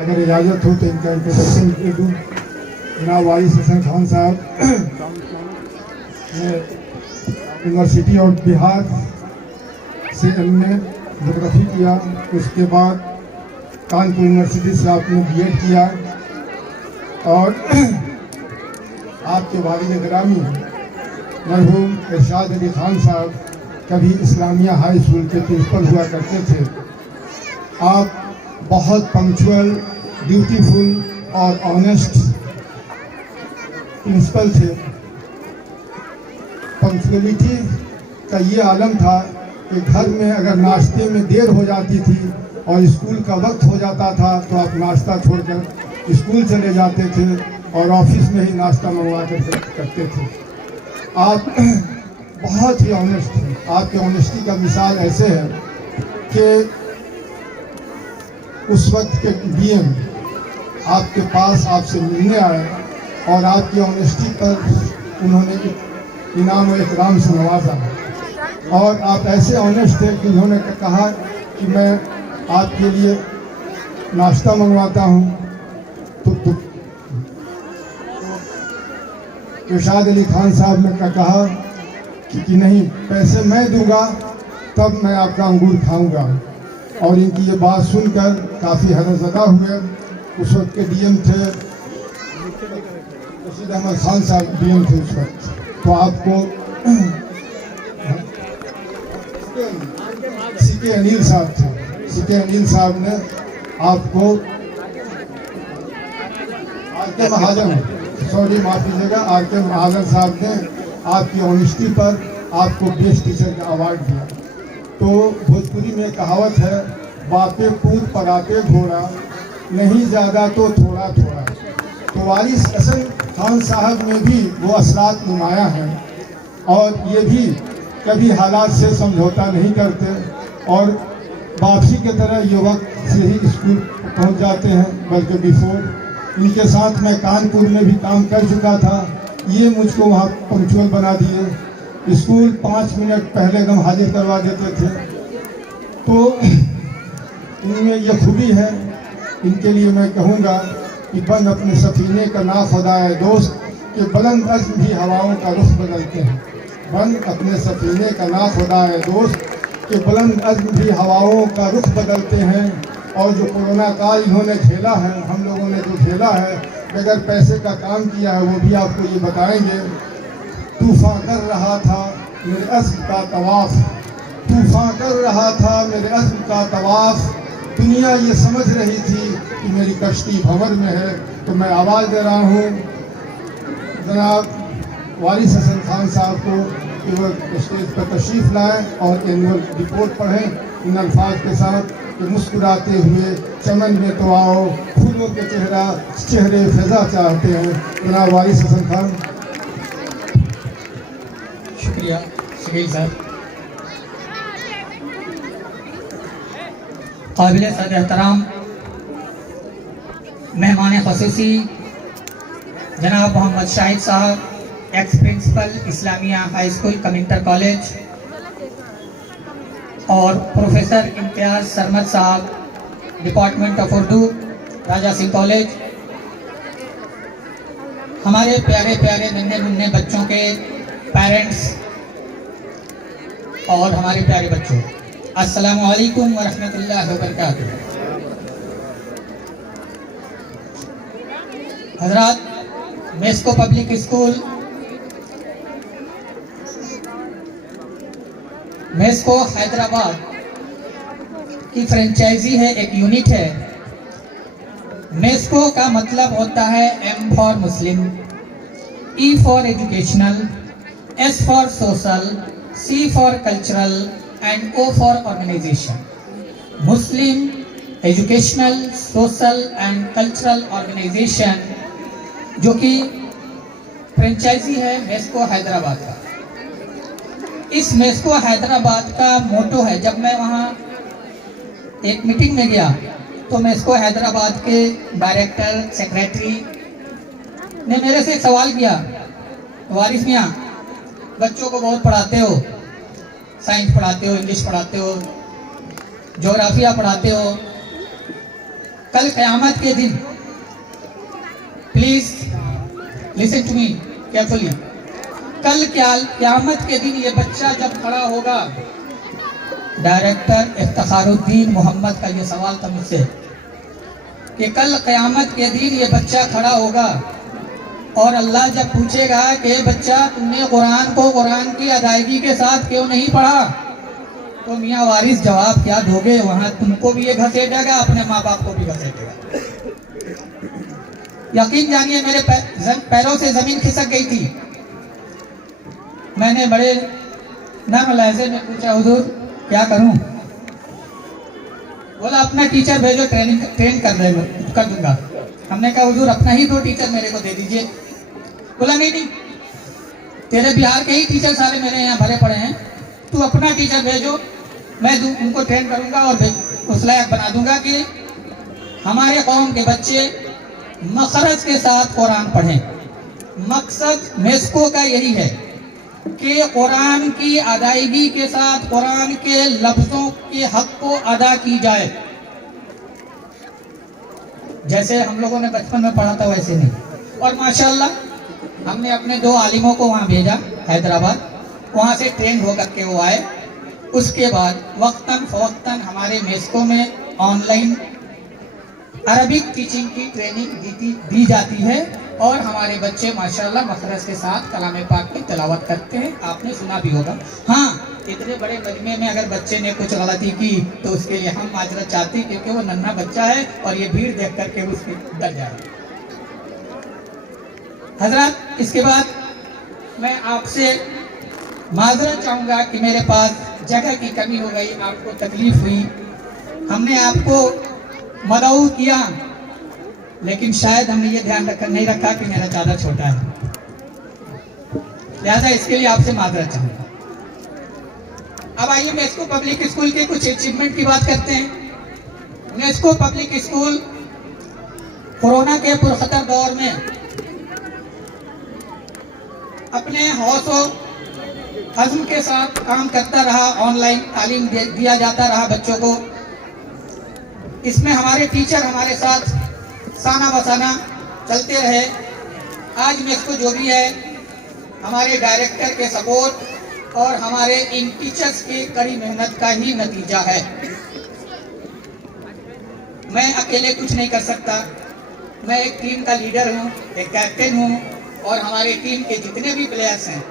अगर इजाज़त हो तो इनका इंट्रोडक्शन दे दूँ। जनाब वारिस हसन खान साहब ने यूनिवर्सिटी ऑफ बिहार से एमए जोग्राफी किया, उसके बाद कानपुर यूनिवर्सिटी से आपने बीएड किया और आपके वालिद गिरामी मरहूम इरशाद अली खान साहब कभी इस्लामिया हाई स्कूल के प्रिंसिपल हुआ करते थे। आप बहुत पंक्चुअल, ड्यूटीफुल और ऑनेस्ट प्रिंसिपल थे। पंक्चुअलिटी का ये आलम था कि घर में अगर नाश्ते में देर हो जाती थी और स्कूल का वक्त हो जाता था तो आप नाश्ता छोड़कर स्कूल चले जाते थे और ऑफिस में ही नाश्ता मंगवा कर करते थे। आप बहुत ही ऑनेस्ट थे। आपके ऑनेस्टी का मिसाल ऐसे है कि उस वक्त के डीएम आपके पास आपसे मिलने आए और आपकी ऑनेस्टी पर उन्होंने इनाम और इकराम से नवाजा और आप ऐसे ऑनेस्ट थे कि उन्होंने कहा कि मैं आपके लिए नाश्ता मंगवाता हूँ। तो इरशाद अली खान साहब ने कहा कि नहीं, पैसे मैं दूंगा तब मैं आपका अंगूर खाऊंगा। और इनकी ये बात सुनकर काफ़ी हरज़दा हुए। उस वक्त के डीएम थे रशीद अहमद खान साहब, डीएम थे उस वक्त। तो आपको सीके अनिल साहब थे, सीके अनिल साहब ने आपको आर.के. महाजन, सॉरी माफ कीजिएगा, आर.के. महाजन साहब ने आपकी ऑनेस्टी पर आपको बेस्ट टीचर का अवार्ड दिया। तो भोजपुरी में कहावत है, बापे पूर पराते घोड़ा, नहीं ज़्यादा तो थोड़ा थोड़ा। तो वारिस हसन खान साहब में भी वो असरात नुमाया हैं और ये भी कभी हालात से समझौता नहीं करते और वापसी की तरह ये वक्त से ही स्कूल पहुंच जाते हैं, बल्कि बिफोर। इनके साथ मैं कानपुर में भी काम कर चुका था, ये मुझको वहाँ पंक्चुअल बना दिए। स्कूल 5 मिनट पहले एकदम हाजिर करवा देते थे। तो इनमें यह खूबी है, इनके लिए मैं कहूँगा कि बन अपने सफीने का ना खुदाए दोस्त के बुलंद अज़्म भी हवाओं का रुख बदलते हैं। बन अपने सफीने का ना खुदाए दोस्त के बुलंद अज़्म भी हवाओं का रुख बदलते हैं। और जो कोरोना काल इन्होंने झेला है, हम लोगों ने जो झेला है, बगैर पैसे का काम किया है, वो भी आपको ये बताएंगे। तूफ़ान कर रहा था मेरे अज़्म का तवाफ़, तूफ़ान कर रहा था मेरे अज़्म का तवाफ़, दुनिया ये समझ रही थी कि मेरी कश्ती भंवर में है। तो मैं आवाज़ दे रहा हूँ जनाब वारिस हसन खान साहब को कि वो स्टेज पर तशरीफ़ लाएँ और एनुअल रिपोर्ट पढ़ें इन अल्फाज के साथ कि मुस्कुराते हुए चमन में तो आओ, फूलों के चेहरे फिजा चाहते हैं। जनाब वारिस हसन खान। शुक्रिया शकील साहब। काबिल सद एहतराम मेहमान ख़ुसूसी जनाब मोहम्मद शाहिद साहब, ex principal Islamia high school cum inter college, और प्रोफेसर इम्तियाज़ सरमद साहब, department of Urdu, Raja Singh college. हमारे प्यारे प्यारे नन्हे मुन्ने बच्चों के पेरेंट्स और हमारे प्यारे बच्चों, अस्सलामु अलैकुम व रहमतुल्लाहि व बरकातुहू। हज़रात, मेस्को पब्लिक स्कूल, मेस्को हैदराबाद की फ्रेंचाइजी है, एक यूनिट है। मेस्को का मतलब होता है M for Muslim, E for educational, S for social, C for cultural and O for organization. Muslim, educational, social and cultural organization, जो कि फ्रेंचाइजी है मेस्को हैदराबाद का। इस मेस्को हैदराबाद का मोटो है, जब मैं वहाँ एक मीटिंग में गया तो मेस्को हैदराबाद के डायरेक्टर सेक्रेटरी ने मेरे से एक सवाल किया, वारिस मियाँ बच्चों को बहुत पढ़ाते हो, साइंस पढ़ाते हो, इंग्लिश पढ़ाते हो, ज्योग्राफिया पढ़ाते हो, कल क़यामत के दिन, please listen to me carefully, कल क़यामत के दिन ये बच्चा जब खड़ा होगा, डायरेक्टर इफ्तिखारुद्दीन मोहम्मद का ये सवाल था मुझसे कि कल क़यामत के दिन ये बच्चा खड़ा होगा और अल्लाह जब पूछेगा कि बच्चा तुमने कुरान को कुरान की अदायगी के साथ क्यों नहीं पढ़ा, तो मियाँ वारिस जवाब क्या दोगे? वहाँ तुमको भी ये घसेटेगा, अपने माँ बाप को भी घसेटेगा। यकीन जानिए मेरे पैरों से जमीन खिसक गई थी। मैंने बड़े नर्म लहजे में पूछा, हुजूर क्या करूं? बोला अपना टीचर भेजो, ट्रेन कर दूंगा। हमने कहा हुजूर अपना ही 2 टीचर मेरे को दे दीजिए। बोला नहीं, तेरे बिहार के ही टीचर सारे मेरे यहाँ भरे पड़े हैं, तू अपना टीचर भेजो, मैं उनको ट्रेन करूंगा और उस लायक बना दूंगा कि हमारे कौम के बच्चे मखरज के साथ कुरान पढ़ें। मकसद मेस्को का यही है कि कुरान की अदायगी के साथ कुरान के लफ्जों के हक को अदा की जाए। जैसे हम लोगों ने बचपन में पढ़ा था वैसे नहीं। और माशाल्लाह हमने अपने 2 आलिमों को वहाँ भेजा हैदराबाद, वहाँ से ट्रेन होकर के वो आए। उसके बाद वक्तन फवक्तन हमारे मेस्को में ऑनलाइन अरबिक टीचिंग की ट्रेनिंग दी जाती है और हमारे बच्चे माशाल्लाह मखरज के साथ कलाम पाक की तिलावत करते हैं। आपने सुना भी होगा। हाँ, इतने बड़े मजमे में अगर बच्चे ने कुछ गलती की तो उसके लिए हम माजरत चाहते हैं, क्योंकि वो नन्हा बच्चा है और ये भीड़ देख करके उसकी डर जाए। हजरत, इसके बाद मैं आपसे माजरत चाहूँगा कि मेरे पास जगह की कमी हो गई, आपको तकलीफ हुई, हमने आपको मदऊ किया, लेकिन शायद हमने ये ध्यान नहीं रखा कि मेरा चादर छोटा है, लिहाजा इसके लिए आपसे माजरत चाहूँगा। अब आइए मेस्को पब्लिक स्कूल के कुछ अचीवमेंट की बात करते हैं। मेस्को पब्लिक स्कूल कोरोना के पुरखतर दौर में अपने हौसलों अज़्म के साथ काम करता रहा, ऑनलाइन तालीम दिया जाता रहा बच्चों को। इसमें हमारे टीचर हमारे साथ साना बसाना चलते रहे। आज मेस्को जो भी है हमारे डायरेक्टर के सपोर्ट और हमारे इन टीचर्स की कड़ी मेहनत का ही नतीजा है। मैं अकेले कुछ नहीं कर सकता, मैं एक टीम का लीडर हूँ, एक कैप्टन हूँ, और हमारे टीम के जितने भी प्लेयर्स हैं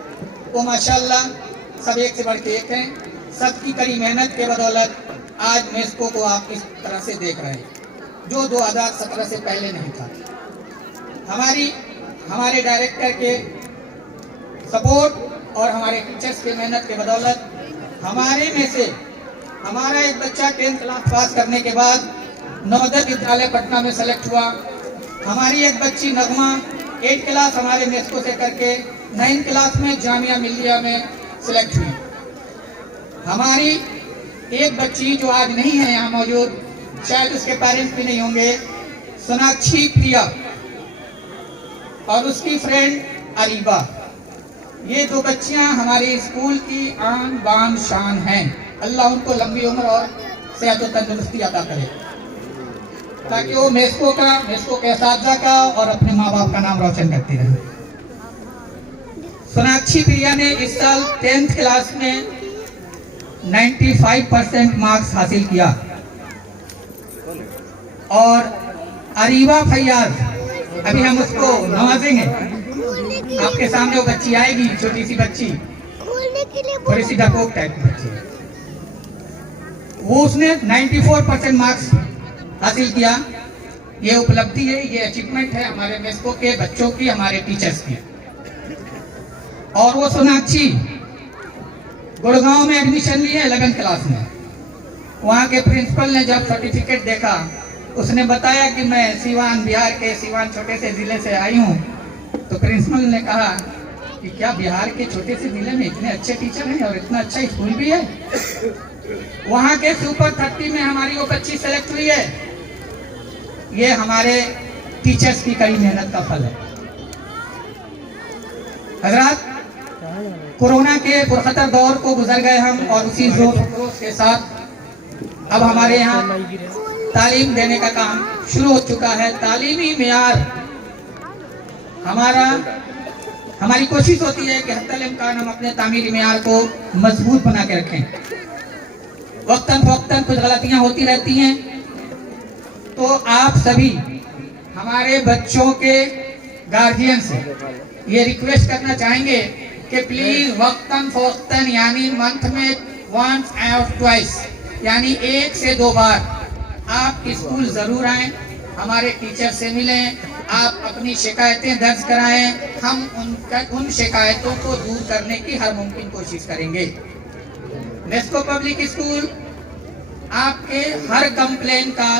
वो माशाल्लाह सब एक से बढ़ के एक हैं। सबकी कड़ी मेहनत के बदौलत आज मेस्को को आप इस तरह से देख रहे हैं, जो 2017 से पहले नहीं था। हमारे डायरेक्टर के सपोर्ट और हमारे टीचर्स के मेहनत के बदौलत हमारे में से हमारा एक बच्चा 10th क्लास पास करने के बाद नवोदय विद्यालय पटना में सेलेक्ट हुआ। हमारी एक बच्ची नगमा 8th क्लास हमारे मेस्को से करके 9th क्लास में जामिया मिल्लिया में सिलेक्ट हुई। हमारी एक बच्ची जो आज नहीं है यहाँ मौजूद, शायद उसके पेरेंट्स भी नहीं होंगे, सोनाक्षी प्रिया और उसकी फ्रेंड अरीबा, ये 2 बच्चियाँ हमारे स्कूल की आन बान शान हैं। अल्लाह उनको लंबी उम्र और सेहत और तंदुरुस्ती अता करे, ताकि वो मेस्को के असातिज़ा का और अपने माँ बाप का नाम रोशन करती रहे। सोनाक्षी प्रिया ने इस साल 10th क्लास में 95% मार्क्स हासिल किया, और अरीबा फैयाज अभी हम उसको नवाजेंगे। आपके सामने वो बच्ची आएगी, छोटी सी बच्ची, थोड़ी सी डकोक टाइप की बच्ची, वो उसने 94% मार्क्स हासिल किया। ये उपलब्धि है, ये अचीवमेंट है हमारे मेस्को के बच्चों की, हमारे टीचर्स की। और वो सोनाक्षी गुड़गांव में एडमिशन लिए 11th क्लास में। वहाँ के प्रिंसिपल ने जब सर्टिफिकेट देखा, उसने बताया कि मैं सीवान, बिहार के सीवान छोटे से ज़िले से आई हूँ। तो प्रिंसिपल ने कहा कि क्या बिहार के छोटे से ज़िले में इतने अच्छे टीचर हैं और इतना अच्छा स्कूल भी है? वहाँ के सुपर 30 में हमारी वो बच्ची सेलेक्ट हुई है। ये हमारे टीचर्स की कड़ी मेहनत का फल है। हजरात, कोरोना के पुरखतर दौर को गुजर गए हम, और उसी जोश के साथ अब हमारे यहाँ तालीम देने का काम शुरू हो चुका है। तालीमी मेयार हमारी कोशिश होती है कि हत्तल इम्कान हम अपने तामीरी मेयार को मजबूत बना के रखें। वक्तन फवक्तन कुछ गलतियां होती रहती हैं, तो आप सभी हमारे बच्चों के गार्जियन से ये रिक्वेस्ट करना चाहेंगे कि प्लीज वक्तन फवक्तन यानी मंथ में वंस और ट्वाइस यानी 1 से 2 बार आप स्कूल जरूर आएं, हमारे टीचर से मिलें, आप अपनी शिकायतें दर्ज कराएं। हम उन शिकायतों को दूर करने की हर मुमकिन कोशिश करेंगे। नेस्को पब्लिक स्कूल आपके हर कंप्लेन का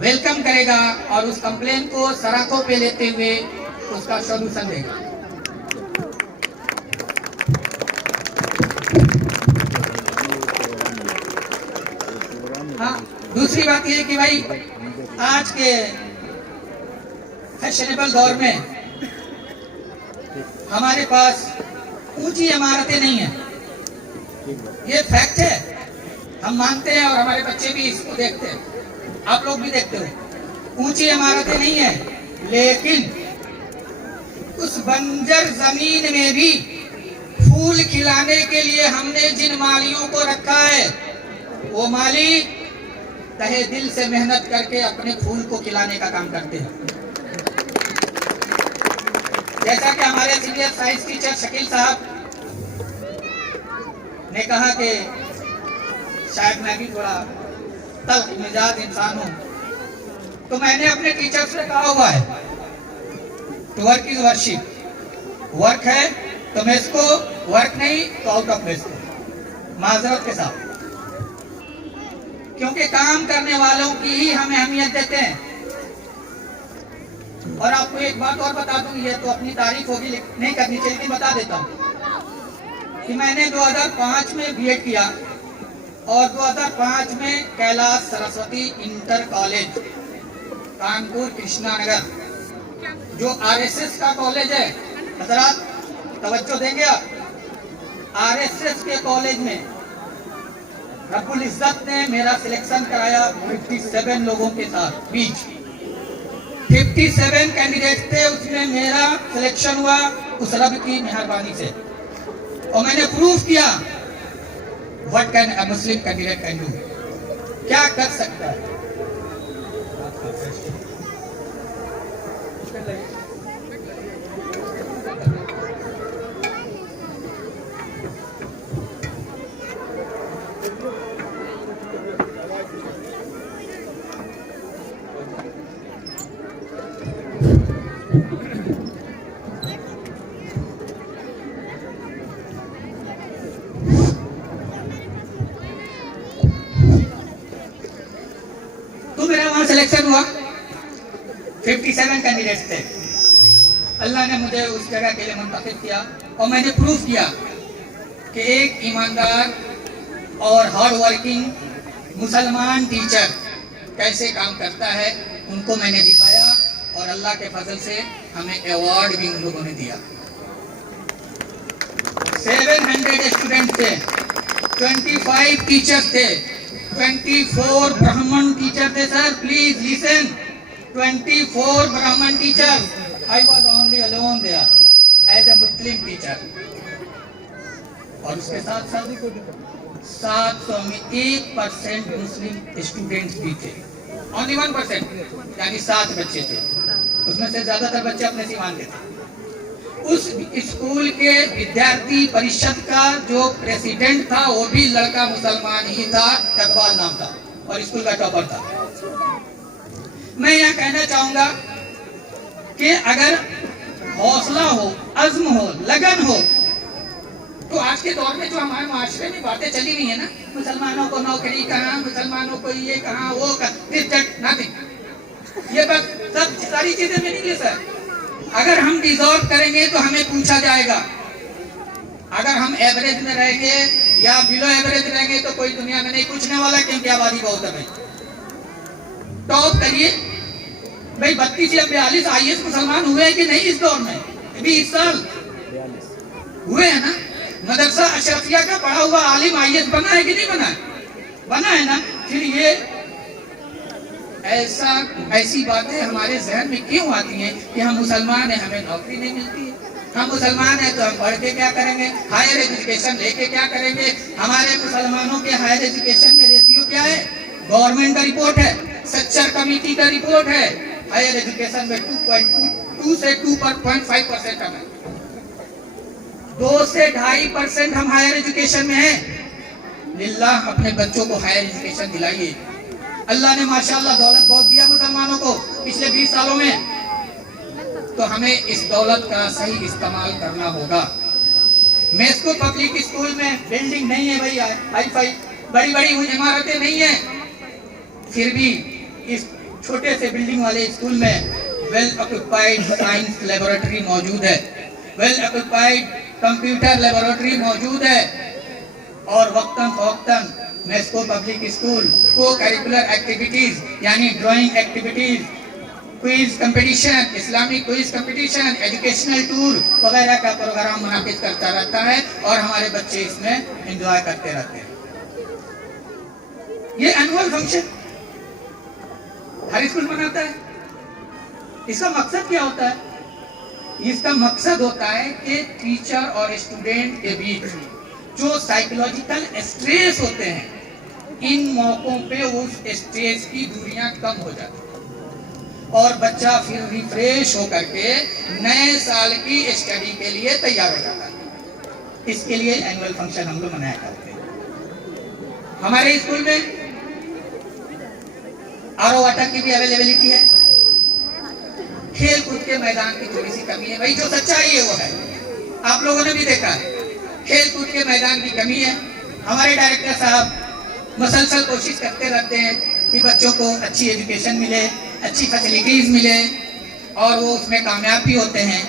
वेलकम करेगा और उस कंप्लेन को सराखों पे लेते हुए उसका सॉल्यूशन देगा। हाँ, दूसरी बात यह कि भाई आज के फैशनेबल दौर में हमारे पास ऊंची इमारतें नहीं है, ये फैक्ट है, हम मानते हैं और हमारे बच्चे भी इसको देखते हैं, आप लोग भी देखते हो। ऊंची इमारतें नहीं है, लेकिन उस बंजर जमीन में भी फूल खिलाने के लिए हमने जिन मालियों को रखा है, वो माली तहे दिल से मेहनत करके अपने फूल को खिलाने का काम करते हैं। जैसा कि हमारे सीनियर साइंस टीचर शकील साहब ने कहा कि शायद मैं भी थोड़ा तल्ख मिजाज इंसान हूं, तो मैंने अपने टीचर से कहा हुआ है to work is worship, work है तो मैं इसको, वर्क नहीं तो आउट ऑफ प्लेस, माजरत के साथ, क्योंकि काम करने वालों की ही हमें अहमियत देते हैं। और आपको एक बात और बता दूं, ये तो अपनी तारीफ होगी नहीं करनी चाहिए, लेकिन बता देता हूं कि मैंने 2005 में बीएड किया और 2005 में कैलाश सरस्वती इंटर कॉलेज कानपुर कृष्णा नगर जो आरएसएस का कॉलेज है, हजरात तवज्जो देंगे आप, आरएसएस के कॉलेज में रब्बुल इज्जत ने मेरा सिलेक्शन कराया 57 लोगों के साथ, बीच 57 कैंडिडेट थे, उसमें मेरा सिलेक्शन हुआ उस रब की मेहरबानी से। और मैंने प्रूव किया what can a Muslim candidate can do, क्या कर सकता है। तो मेरा वहां सिलेक्शन हुआ, 57 कैंडिडेट्स थे। अल्लाह ने मुझे उस जगह के लिए मुंतखब किया और मैंने प्रूफ किया कि एक ईमानदार और हार्ड वर्किंग मुसलमान टीचर कैसे काम करता है, उनको मैंने दिखाया और अल्लाह के फजल से हमें अवार्ड भी उन लोगों ने दिया। 700 स्टूडेंट थे, 25 टीचर्स थे, 24 ब्राह्मण टीचर थे sir, please listen, 24 Brahmin teacher, I was only alone there as a Muslim teacher. और उसके साथ साथ 700 में 1% मुस्लिम स्टूडेंट्स भी थे, ओनली 1%, यानी 7 बच्चे थे, उसमें से ज्यादातर बच्चे अपने सीमान के थे। उस स्कूल के विद्यार्थी परिषद का जो प्रेसिडेंट था वो भी लड़का मुसलमान ही था, इकबाल नाम था, और स्कूल का टॉपर था। मैं यह कहना चाहूंगा कि अगर हौसला हो, अज़्म हो, लगन हो, तो आज के दौर में जो हमारे माशरे में बातें चली हुई है ना, मुसलमानों को नौकरी कहाँ, मुसलमानों को ये कहाँ, वो कहाँ, ये बस सब सारी चीजें मिलेंगी सर। अगर हम डिजर्व करेंगे तो हमें पूछा जाएगा, अगर हम एवरेज में रहेंगे या बिलो एवरेज रहेंगे तो कोई दुनिया में नहीं पूछने वाला, क्योंकि आबादी बहुत है भाई। टॉप करिए भाई, 32 या 42 आईएएस मुसलमान हुए कि नहीं इस दौर में? 20 साल हुए है ना। मदरसा अशरफिया का पढ़ा हुआ आलिम आईएएस बना है कि नहीं बना है? बना है ना। फिर ये ऐसी बातें हमारे जहन में क्यों आती हैं कि हम मुसलमान हैं, हमें नौकरी नहीं मिलती है, हम मुसलमान हैं तो हम पढ़ के क्या करेंगे, हायर एजुकेशन लेके क्या करेंगे। हमारे मुसलमानों के हायर एजुकेशन में रेशियो क्या है, गवर्नमेंट का रिपोर्ट है, सच्चर कमेटी का रिपोर्ट है, हायर एजुकेशन में 2.2 से 2.5% हम है, 2 से 2.5% हम हायर एजुकेशन में हैं। लिल्लाह अपने बच्चों को हायर एजुकेशन दिलाइए। अल्लाह ने माशाअल्लाह दौलत बहुत दिया मुसलमानों को पिछले 20 सालों में, तो हमें इस दौलत का सही इस्तेमाल करना होगा। मेस्को पब्लिक स्कूल में बिल्डिंग नहीं है भैया, हाई फाई बड़ी बड़ी इमारतें नहीं है, फिर भी इस छोटे से बिल्डिंग वाले स्कूल में वेल ऑक्युपाइड साइंस लेबोरेटरी मौजूद है, वेल ऑक्युपाइड कंप्यूटर लेबोरेटरी मौजूद है, और वक्तन फवक्तन मेस्को पब्लिक स्कूल को करिकुलर एक्टिविटीज यानी drawing activities, quiz competition, Islamic quiz competition, educational tour वगैरह का प्रोग्राम मुनाफिज करता रहता है और हमारे बच्चे इसमें एंजॉय करते रहते हैं। ये एनुअल फंक्शन हर स्कूल मनाता है। इसका मकसद क्या होता है? इसका मकसद होता है कि टीचर और स्टूडेंट के बीच जो साइकोलॉजिकल स्ट्रेस होते हैं, इन मौकों पे उस स्ट्रेस की दूरियां कम हो जाती है और बच्चा फिर रिफ्रेश होकर के नए साल की स्टडी के लिए तैयार हो जाता है। इसके लिए एनुअल फंक्शन हम लोग मनाया करते हैं। हमारे स्कूल में आरओ वाटर की भी अवेलेबिलिटी है, खेल कूद के मैदान की थोड़ी सी कमी है, भाई जो सच्चाई है वो है, आप लोगों ने भी देखा है, खेल कूद के मैदान की कमी है। हमारे डायरेक्टर साहब मुसलसल कोशिश करते रहते हैं कि बच्चों को अच्छी एजुकेशन मिले, अच्छी फैसिलिटीज मिले, और वो उसमें कामयाब भी होते हैं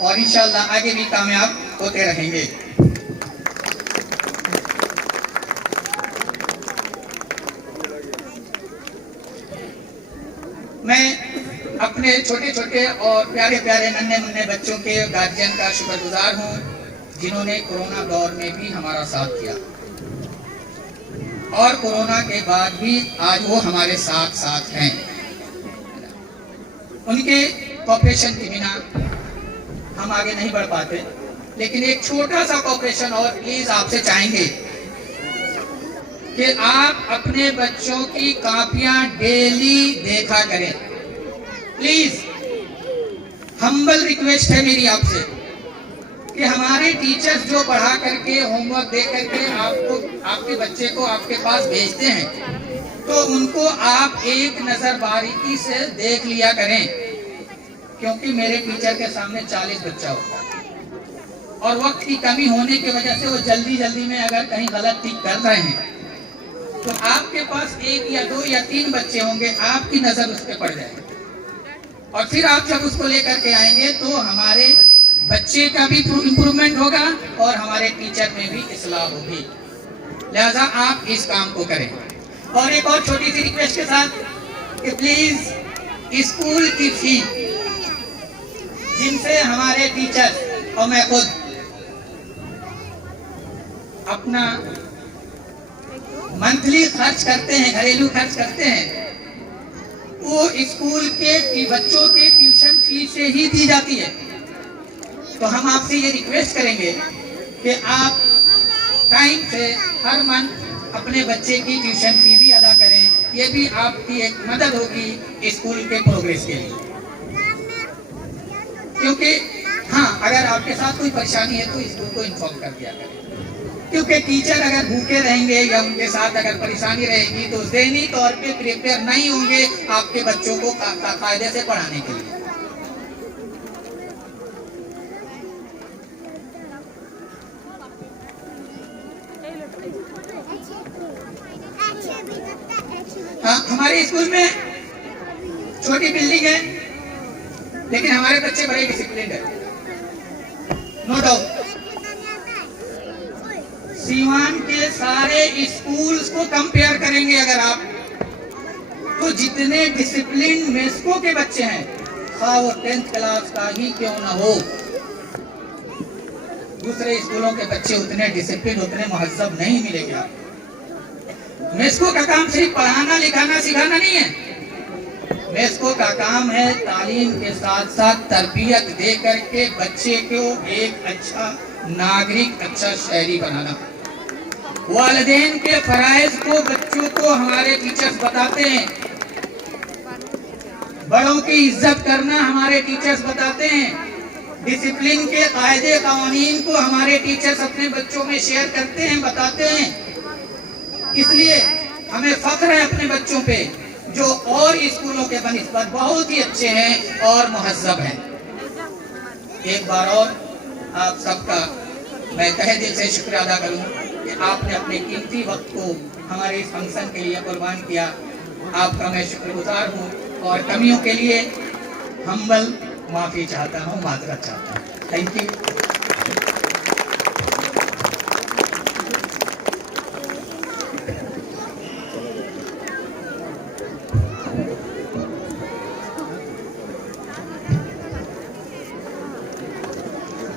और इंशाल्लाह आगे भी कामयाब होते रहेंगे। मैं अपने छोटे छोटे और प्यारे प्यारे नन्हे मुन्ने बच्चों के गार्जियन का शुक्रगुजार हूँ, जिन्होंने कोरोना दौर में भी हमारा साथ किया और कोरोना के बाद भी आज वो हमारे साथ साथ हैं। उनके कॉपरेशन के बिना हम आगे नहीं बढ़ पाते, लेकिन एक छोटा सा कॉपरेशन और प्लीज आपसे चाहेंगे कि आप अपने बच्चों की कॉपियां डेली देखा करें। प्लीज हम्बल रिक्वेस्ट है मेरी आपसे कि हमारे टीचर्स जो पढ़ा करके होमवर्क दे करके आपको आपके बच्चे को आपके पास भेजते हैं, तो उनको आप एक नजर बारीकी से देख लिया करें, क्योंकि मेरे टीचर के सामने 40 बच्चा होता है और वक्त की कमी होने की वजह से वो जल्दी जल्दी में अगर कहीं गलत टिक कर रहे हैं तो आपके पास 1 या 2 या 3 बच्चे होंगे, आपकी नजर उस पर पड़ जाएगी और फिर आप जब उसको लेकर के आएंगे तो हमारे बच्चे का भी इम्प्रूवमेंट होगा और हमारे टीचर में भी इस्लाह होगी। लिहाजा आप इस काम को करें। और एक और छोटी सी रिक्वेस्ट के साथ कि प्लीज स्कूल की फी जिनसे हमारे टीचर और मैं खुद अपना मंथली खर्च करते हैं, घरेलू खर्च करते हैं, वो स्कूल के बच्चों के ट्यूशन फी से ही दी जाती है। तो हम आपसे ये रिक्वेस्ट करेंगे कि आप टाइम से हर मंथ अपने बच्चे की ट्यूशन फी भी अदा करें। ये भी आपकी एक मदद होगी स्कूल के प्रोग्रेस के लिए। क्योंकि हाँ, अगर आपके साथ कोई परेशानी है तो स्कूल को इन्फॉर्म कर दिया करें, क्योंकि टीचर अगर भूखे रहेंगे या उनके साथ अगर परेशानी रहेगी तो ज़हनी तौर पे प्रिपेयर नहीं होंगे आपके बच्चों को कायदे से पढ़ाने के लिए। हाँ, हमारे स्कूल में छोटी बिल्डिंग है, लेकिन हमारे बच्चे बड़े डिसिप्लिन है, नो डाउट। सीवान के सारे स्कूल्स को कंपेयर करेंगे अगर आप, तो जितने डिसिप्लिन मेस्को के बच्चे हैं, हाँ वो 10th क्लास का ही क्यों ना हो, दूसरे स्कूलों के बच्चे उतने डिसिप्लिन, उतने महज्जब नहीं मिलेंगे आपको। मेस्को का काम सिर्फ पढ़ाना लिखाना सिखाना नहीं है, मेस्को का काम है तालीम के साथ साथ तरबियत दे करके बच्चे को एक अच्छा नागरिक, अच्छा शहरी बनाना। वालिदैन के फराइज को बच्चों को हमारे टीचर्स बताते हैं, बड़ों की इज्जत करना हमारे टीचर्स बताते हैं, डिसिप्लिन के कायदे कानून को हमारे टीचर्स अपने बच्चों में शेयर करते हैं, बताते हैं। इसलिए हमें फख्र है अपने बच्चों पे जो और स्कूलों के बनिस्बत बहुत ही अच्छे हैं और मुहज्जब हैं। एक बार और आप सबका मैं तहे दिल से शुक्र अदा करूं कि आपने अपने कीमती वक्त को हमारे इस फंक्शन के लिए कुर्बान किया। आपका मैं शुक्रगुजार हूं और कमियों के लिए हम्बल माफ़ी चाहता हूं, माजरत चाहता हूं। Thank you.